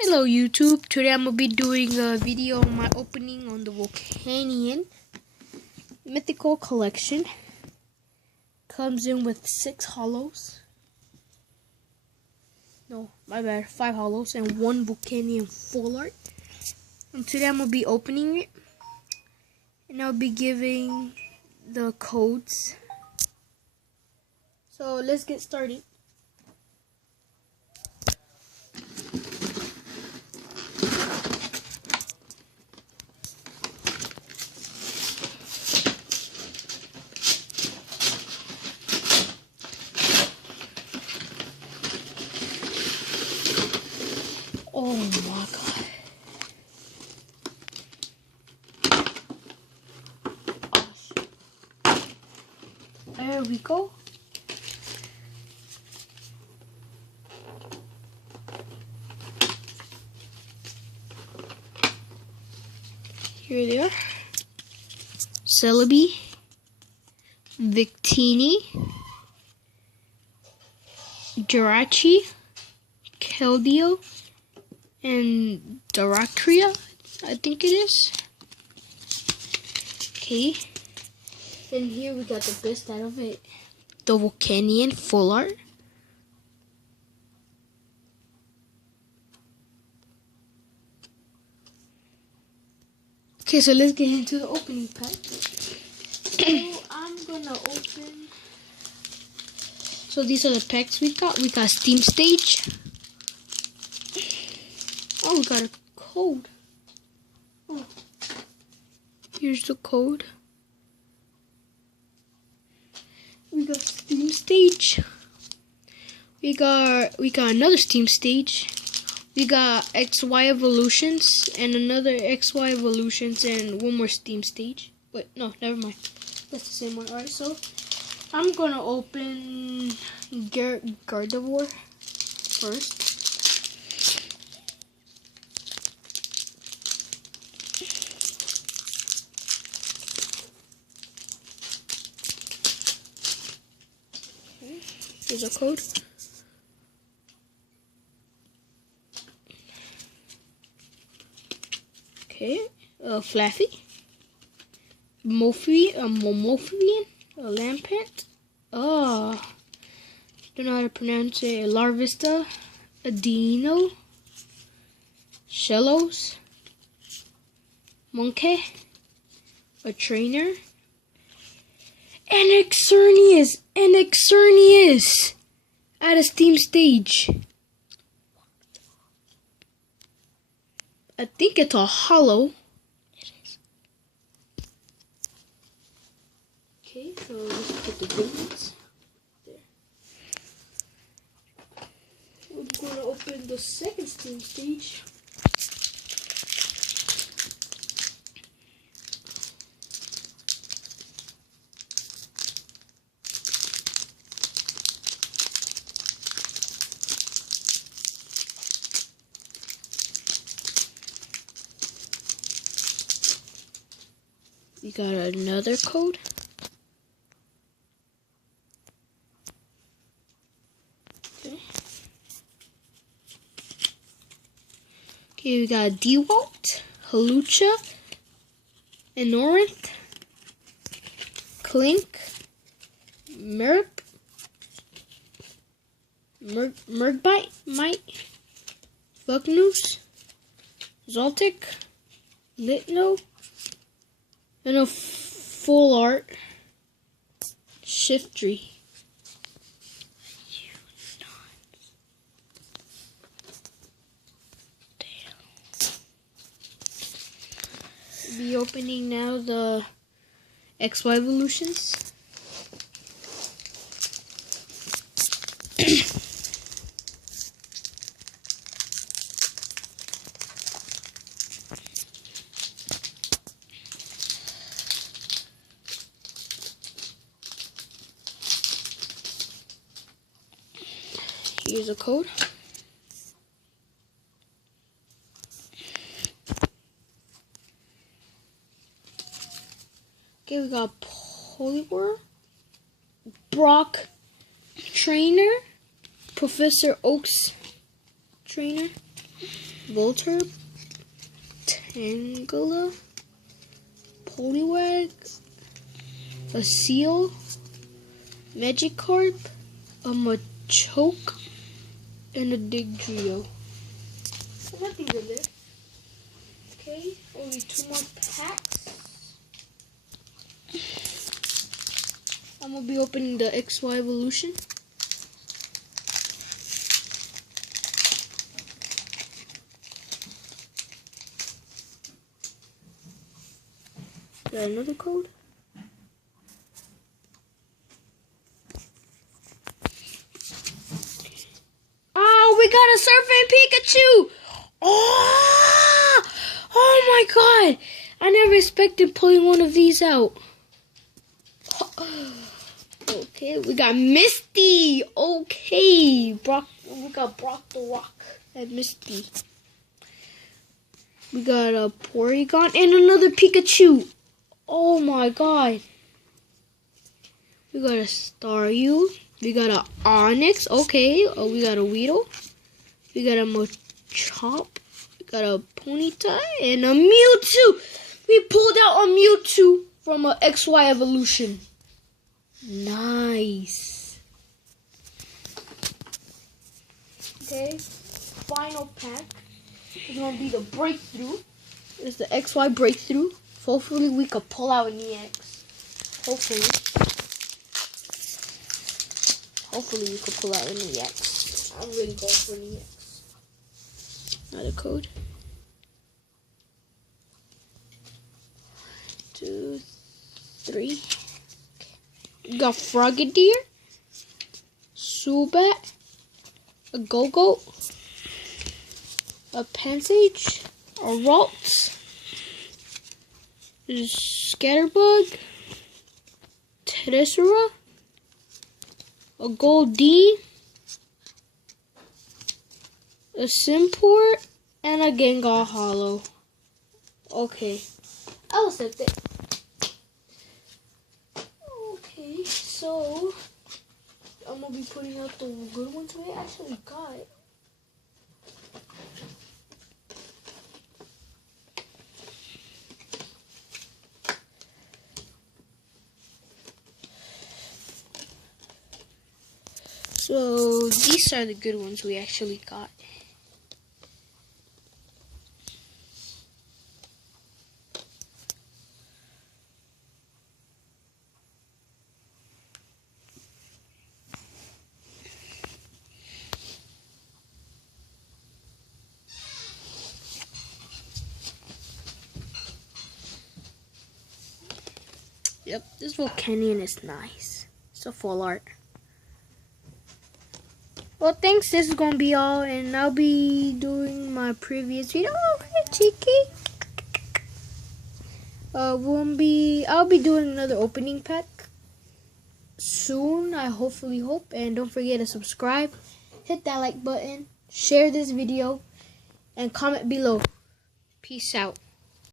Hello YouTube, today I'm going to be doing a video on my opening on the Volcanon mythical collection. Comes in with 6 hollows. No, my bad, 5 hollows and 1 Volcanon full art. And today I'm going to be opening it. And I'll be giving the codes. So let's get started. Oh my god. Gosh. There we go. Here they are. Celebi, Victini, Jirachi, Keldeo, and Daracria, I think it is. Okay. Then here we got the best out of it. The Volcanon full art. Okay, so let's get into the opening pack. So I'm gonna open. So these are the packs we got. We got Steam Stage. Oh, we got a code. Oh, here's the code. We got Steam Stage. We got another Steam Stage. We got XY Evolutions and another XY Evolutions and one more Steam Stage. Wait, no, never mind. That's the same one. Alright, so I'm gonna open Gardevoir first. Okay, here's a code. Okay, Flaffy, Momofian, Lampent, don't know how to pronounce it, Larvista, Adino, Shellos, Monkey, a Trainer, and Xerneas, at a Steam Stage. I think it's a hollow. It is. Okay, so let's put the big ones there. We're going to open the second Steam Stage. We got another code. Okay. Okay, we got Dewalt, Halucha, Enorinth, Clink, Murgbite, Mite, Bucknoose, Zoltic, Litno, and a full art Shiftry. We'll be opening now the XY Evolutions. Here's a code. Okay, we got Poliwhirl, Brock Trainer, Professor Oak's Trainer, Volter, Tangela, Poliwag, a Seal, Magikarp, a Machoke, and a Digtrio. Nothing good there. Okay, only 2 more packs. I'm gonna be opening the XY Evolution. Got another code. Oh, we got a Surfing Pikachu! Oh my god! I never expected pulling one of these out. Okay, we got Misty. Okay, we got Brock the Rock and Misty. We got a Porygon and another Pikachu. Oh my god. We got a Staryu. We got a Onix. Okay. Oh, we got a Weedle. We got a Machop. We got a Ponyta and a Mewtwo. We pulled out a Mewtwo from a XY Evolution. Nice. Okay. Final pack is going to be the breakthrough. It's the XY breakthrough. Hopefully we could pull out an EX. Hopefully we could pull out an EX. I'm really going for an EX. Another code. 2, 3. We got Frogadier, Zubat, a Go-Go, a Pansage, a Ralts, Scatterbug, Tessera, a Goldeen, a Simport, and a Gengar Hollow. Okay, I'll accept it. Okay, so I'm gonna be putting out the good ones we actually got. So these are the good ones we actually got. Yep, this Volcanon is nice. It's a full art. Well, thanks. This is gonna be all, and I'll be doing my previous video. Oh, hey, cheeky. I'll be doing another opening pack soon. I hopefully hope, and don't forget to subscribe, hit that like button, share this video, and comment below. Peace out.